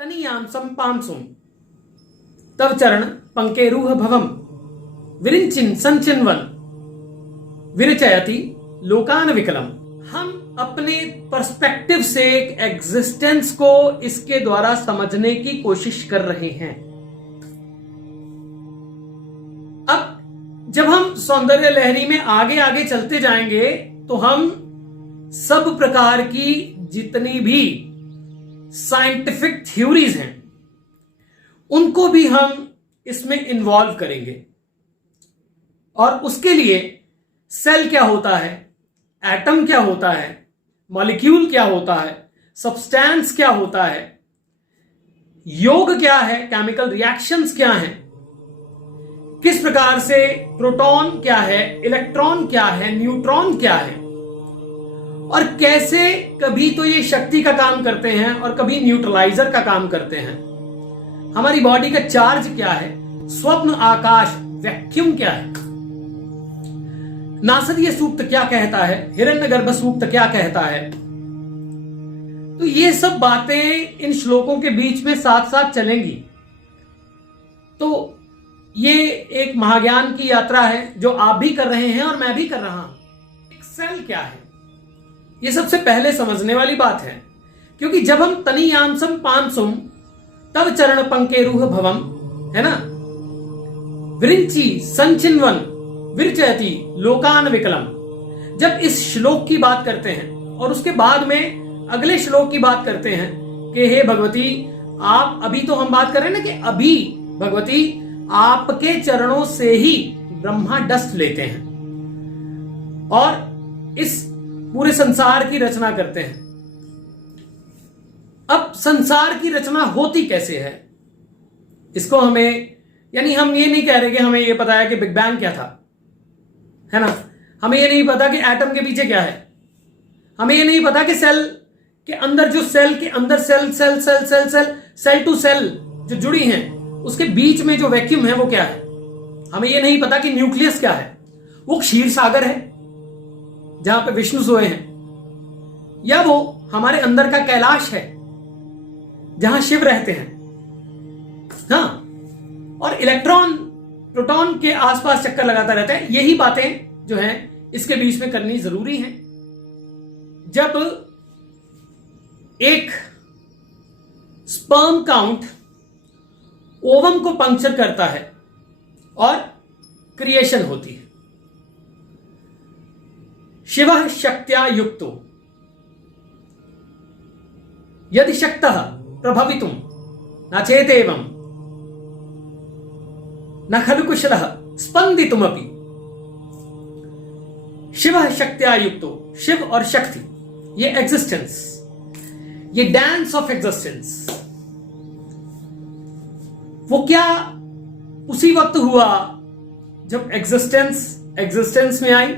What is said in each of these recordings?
तनीयांसं पांसुम तव चरण पंकेरूह भवम विरिंचिन संचिन्वन विरचयति लोकान विकलम। हम अपने पर्सपेक्टिव से एक एग्जिस्टेंस को इसके द्वारा समझने की कोशिश कर रहे हैं। अब जब हम सौंदर्य लहरी में आगे आगे चलते जाएंगे तो हम सब प्रकार की जितनी भी साइंटिफिक थ्योरीज हैं उनको भी हम इसमें इन्वॉल्व करेंगे। और उसके लिए सेल क्या होता है, एटम क्या होता है, मॉलिक्यूल क्या होता है, सब्सटेंस क्या होता है, योग क्या है, केमिकल रिएक्शंस क्या हैं, किस प्रकार से प्रोटॉन क्या है, इलेक्ट्रॉन क्या है, न्यूट्रॉन क्या है, और कैसे कभी तो ये शक्ति का काम करते हैं और कभी न्यूट्रलाइजर का काम करते हैं। हमारी बॉडी का चार्ज क्या है, स्वप्न आकाश वैक्यूम क्या है, नासदीय सूक्त क्या कहता है, हिरण्यगर्भ सूक्त क्या कहता है। तो ये सब बातें इन श्लोकों के बीच में साथ साथ चलेंगी। तो ये एक महाज्ञान की यात्रा है जो आप भी कर रहे हैं और मैं भी कर रहा हूं। एक सेल क्या है, ये सबसे पहले समझने वाली बात है, क्योंकि जब हम तनीयांसम पांसुम तव चरण पंकेरूह भवम, है ना, विरिंची संचिन्वन विरचयति लोकान विकलम, जब इस श्लोक की बात करते हैं और उसके बाद में अगले श्लोक की बात करते हैं कि हे भगवती आप, अभी तो हम बात कर रहे हैं ना कि अभी भगवती आपके चरणों से ही ब्रह्मा डस्ट लेते हैं और इस पूरे संसार की रचना करते हैं। अब संसार की रचना होती कैसे है, इसको हमें, यानी हम ये नहीं कह रहे कि हमें ये पता है कि बिग बैंग क्या था, है ना, हमें ये नहीं पता कि एटम के पीछे क्या है, हमें ये नहीं पता कि सेल के अंदर, जो सेल के अंदर cell cell cell cell cell cell to cell जो जुड़ी हैं उसके बीच में जो वैक्यूम है वो क्या है, हमें ये नहीं पता कि न्यूक्लियस क्या है, वो क्षीर सागर है जहां पे विष्णु सोए हैं, या वो हमारे अंदर का कैलाश है जहां शिव रहते हैं। हाँ, और इलेक्ट्रॉन प्रोटॉन के आसपास चक्कर लगाता रहता है। यही बातें जो हैं इसके बीच में करनी जरूरी हैं। जब एक स्पर्म काउंट ओवम को पंक्चर करता है और क्रिएशन होती है। शिवः शक्त्या युक्तो यदि शक्तः प्रभवितुम न चेतेवं न खलु कुशलः स्पंदितुमपि। शिवः शक्त्या युक्तो, शिव और शक्ति, ये एग्जिस्टेंस, ये डांस ऑफ एग्जिस्टेंस, वो क्या उसी वक्त हुआ जब एग्जिस्टेंस में आई,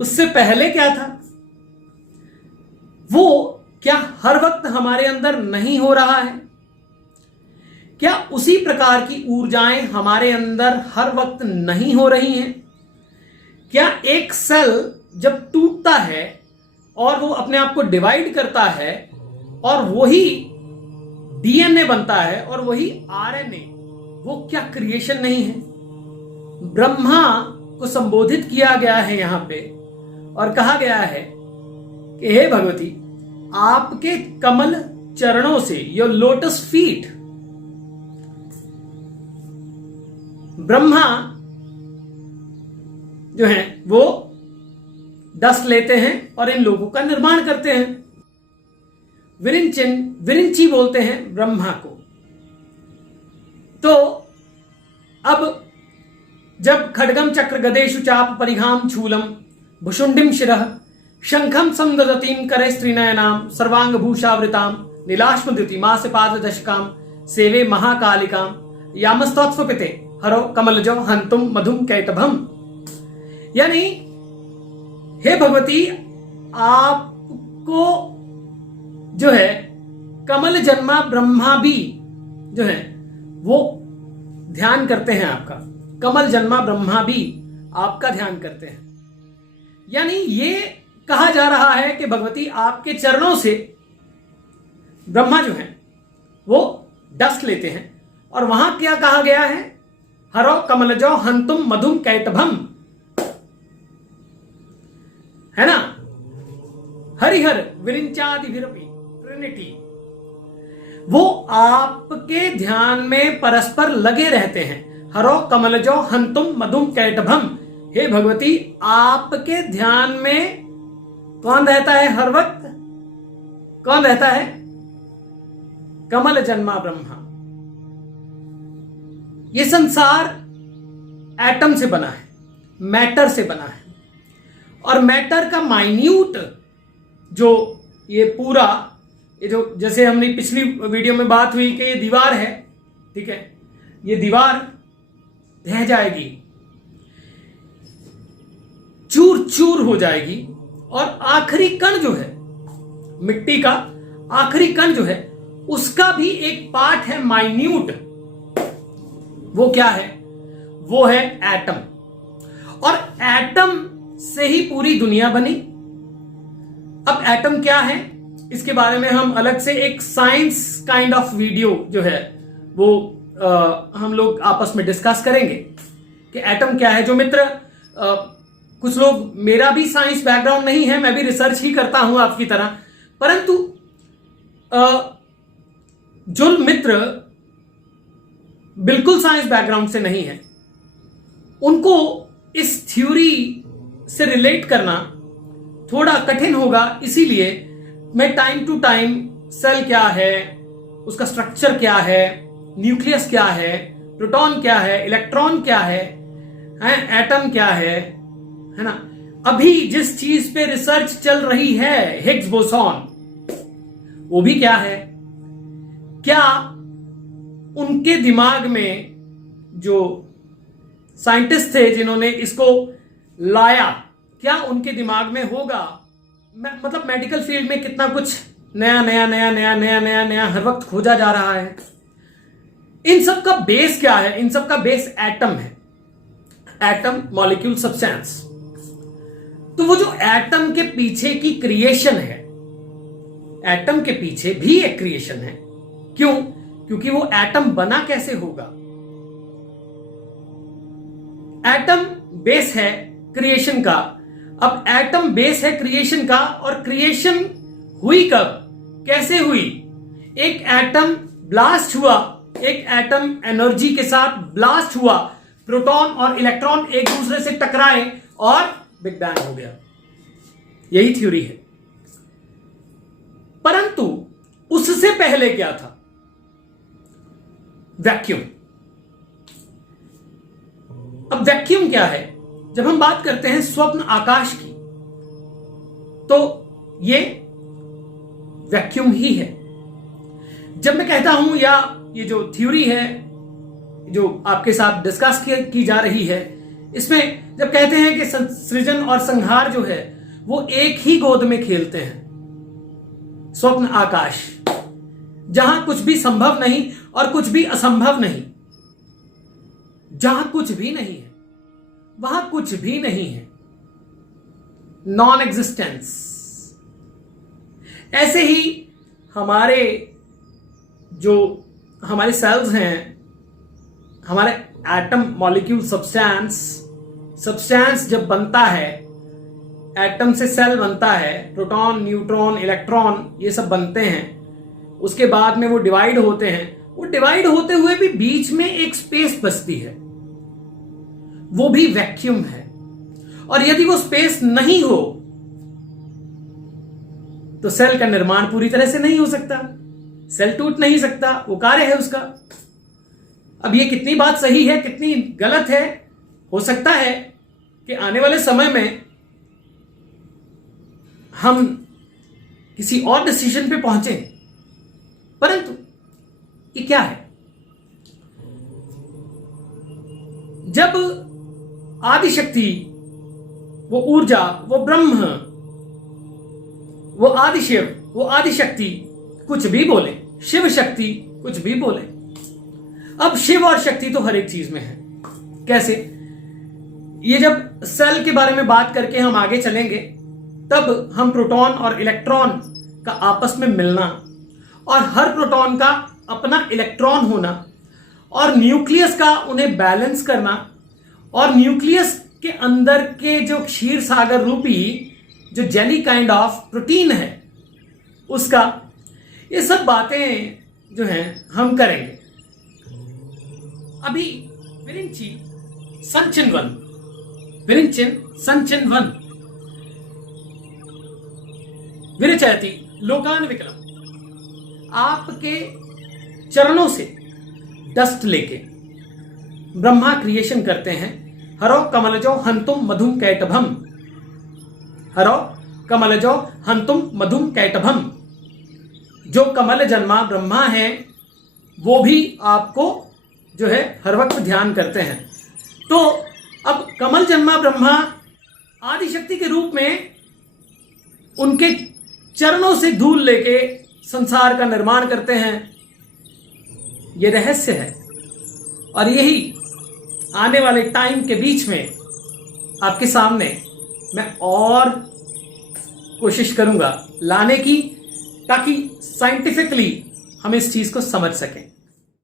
उससे पहले क्या था, वो क्या हर वक्त हमारे अंदर नहीं हो रहा है, क्या उसी प्रकार की ऊर्जाएं हमारे अंदर हर वक्त नहीं हो रही हैं, क्या एक सेल जब टूटता है और वो अपने आप को डिवाइड करता है और वही डीएनए बनता है और वही आरएनए, वो क्या क्रिएशन नहीं है। ब्रह्मा को संबोधित किया गया है यहां पे और कहा गया है कि हे भगवती आपके कमल चरणों से, योर लोटस फीट, ब्रह्मा जो है वो डस्ट लेते हैं और इन लोगों का निर्माण करते हैं। विरिंची बोलते हैं ब्रह्मा को। तो अब जब खड्गम चक्र गदेशु चाप परिघाम शूलम भुषुंडिम शिरः शंखम समदतीम करे स्त्रीनयनाम सर्वांग भूषावृताम नीलाश्म द्युतिमास पाद दशकाम सेवे महाकालिकाम यामस्तोत्सपिते हरो कमलजो हंतुम मधुम कैटभम। यानी हे भगवती आपको जो है कमल जन्मा ब्रह्मा भी जो है वो ध्यान करते हैं आपका, कमल जन्मा ब्रह्मा भी आपका ध्यान करते हैं। यानी ये कहा जा रहा है कि भगवती आपके चरणों से ब्रह्मा जो है वो डस्ट लेते हैं और वहां क्या कहा गया है, हरो कमलजो हंतुम मधुम कैटभम, है ना, हरिहर विरिंचादि विरपी ट्रिनिटी, वो आपके ध्यान में परस्पर लगे रहते हैं। हरो कमलजो हंतुम मधुम कैटभम, हे भगवती आपके ध्यान में कौन रहता है हर वक्त, कौन रहता है, कमल जन्मा ब्रह्मा। ये संसार एटम से बना है, मैटर से बना है, और मैटर का माइन्यूट जो ये पूरा, ये जो जैसे हमने पिछली वीडियो में बात हुई कि ये दीवार है, ठीक है, ये दीवार ढह जाएगी, चूर चूर हो जाएगी, और आखिरी कण जो है मिट्टी का, आखिरी कण जो है उसका भी एक पार्ट है माइन्यूट, वो क्या है, वो है एटम। और एटम से ही पूरी दुनिया बनी। अब एटम क्या है इसके बारे में हम अलग से एक साइंस काइंड ऑफ वीडियो जो है वो हम लोग आपस में डिस्कस करेंगे कि एटम क्या है। जो मित्र कुछ लोग, मेरा भी साइंस बैकग्राउंड नहीं है, मैं भी रिसर्च ही करता हूं आपकी तरह, परंतु जो मित्र बिल्कुल साइंस बैकग्राउंड से नहीं है उनको इस थ्योरी से रिलेट करना थोड़ा कठिन होगा। इसीलिए मैं टाइम टू टाइम सेल क्या है, उसका स्ट्रक्चर क्या है, न्यूक्लियस क्या है, प्रोटॉन क्या है, इलेक्ट्रॉन क्या है, एटम क्या है ना, अभी जिस चीज पे रिसर्च चल रही है हिग्स बोसॉन, वो भी क्या है, क्या उनके दिमाग में जो साइंटिस्ट थे जिन्होंने इसको लाया, क्या उनके दिमाग में होगा, मतलब मेडिकल फील्ड में कितना कुछ नया नया नया नया नया नया नया हर वक्त खोजा जा रहा है। इन सब का बेस क्या है, इन सब का बेस एटम है, एटम मॉलिक्यूल सब्सटेंस। तो वो जो एटम के पीछे की क्रिएशन है, एटम के पीछे भी एक क्रिएशन है। क्यों? क्योंकि वो एटम बना कैसे होगा, एटम बेस है क्रिएशन का। अब एटम बेस है क्रिएशन का, और क्रिएशन हुई कब, कैसे हुई? एक एटम ब्लास्ट हुआ, एक एटम एनर्जी के साथ ब्लास्ट हुआ, प्रोटॉन और इलेक्ट्रॉन एक दूसरे से टकराए और बिग बैंग हो गया। यही थ्योरी है। परंतु उससे पहले क्या था? वैक्यूम। अब वैक्यूम क्या है? जब हम बात करते हैं स्वप्न आकाश की, तो ये वैक्यूम ही है। जब मैं कहता हूं, या ये जो थ्योरी है जो आपके साथ डिस्कस की जा रही है, इसमें जब कहते हैं कि सृजन और संहार जो है वो एक ही गोद में खेलते हैं, स्वप्न आकाश, जहां कुछ भी संभव नहीं और कुछ भी असंभव नहीं, जहां कुछ भी नहीं है वहां कुछ भी नहीं है, नॉन एग्जिस्टेंस। ऐसे ही हमारे जो हमारे सेल्स हैं, हमारे एटम मॉलिक्यूल सब्सटेंस जब बनता है, एटम से सेल बनता है, प्रोटॉन न्यूट्रॉन इलेक्ट्रॉन ये सब बनते हैं, उसके बाद में वो डिवाइड होते हैं। वो डिवाइड होते हुए भी बीच में एक स्पेस बचती है, वो भी वैक्यूम है। और यदि वो स्पेस नहीं हो तो सेल का निर्माण पूरी तरह से नहीं हो सकता, सेल टूट नहीं सकता, वो कार्य है उसका। अब ये कितनी बात सही है, कितनी गलत है, हो सकता है कि आने वाले समय में हम किसी और डिसीजन पे पहुंचे, परंतु ये क्या है? जब आदिशक्ति, वो ऊर्जा, वो ब्रह्म, वो आदिशिव, वो आदिशक्ति कुछ भी बोले, शिव शक्ति कुछ भी बोले। अब शिव और शक्ति तो हर एक चीज में है। कैसे? ये जब सेल के बारे में बात करके हम आगे चलेंगे, तब हम प्रोटॉन और इलेक्ट्रॉन का आपस में मिलना, और हर प्रोटॉन का अपना इलेक्ट्रॉन होना और न्यूक्लियस का उन्हें बैलेंस करना और न्यूक्लियस के अंदर के जो क्षीर सागर रूपी जो जेली काइंड ऑफ प्रोटीन है उसका, ये सब बातें जो हैं हम करेंगे। अभी विरिंची संचिन्वन विरचयति लोकान विकलम, आपके चरणों से डस्ट लेके ब्रह्मा क्रिएशन करते हैं। हरो कमलजो हंतुम मधुम कैटभम, हरो कमलजो हंतुम मधुम कैटभम, जो कमल जन्मा ब्रह्मा है वो भी आपको जो है हर वक्त ध्यान करते हैं। तो अब कमल जन्मा ब्रह्मा आदिशक्ति के रूप में उनके चरणों से धूल लेके संसार का निर्माण करते हैं। ये रहस्य है और यही आने वाले टाइम के बीच में आपके सामने मैं और कोशिश करूंगा लाने की, ताकि साइंटिफिकली हम इस चीज को समझ सकें।